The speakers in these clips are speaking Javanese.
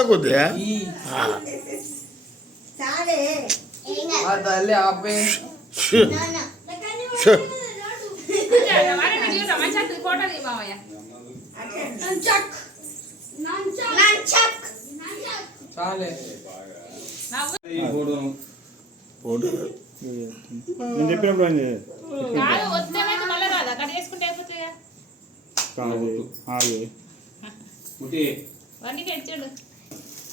ಕೂದಕ చెప్పినప్పుడు అయిపోతుంది వండి తెచ్చాడు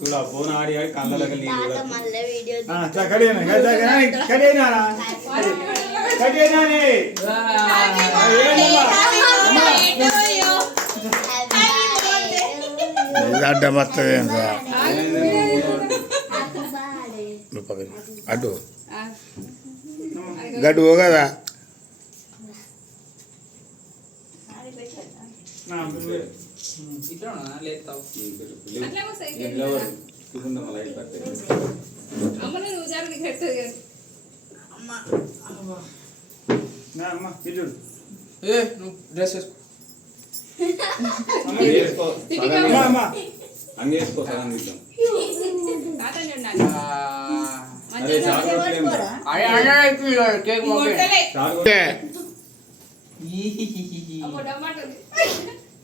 तुला फोन आ रही है कांदा लग ली हां अच्छा खड़े ना खड़े ना रे खड़े ना रे खड़े ना रे ये ना ಅಡ್ಡ ಮತ್ತೆ ಅಡ್ಡು ಗಡ್ಡು ಹೋಗದ Amma na అంగేసుకోసం అంగేసుకోసం కేక్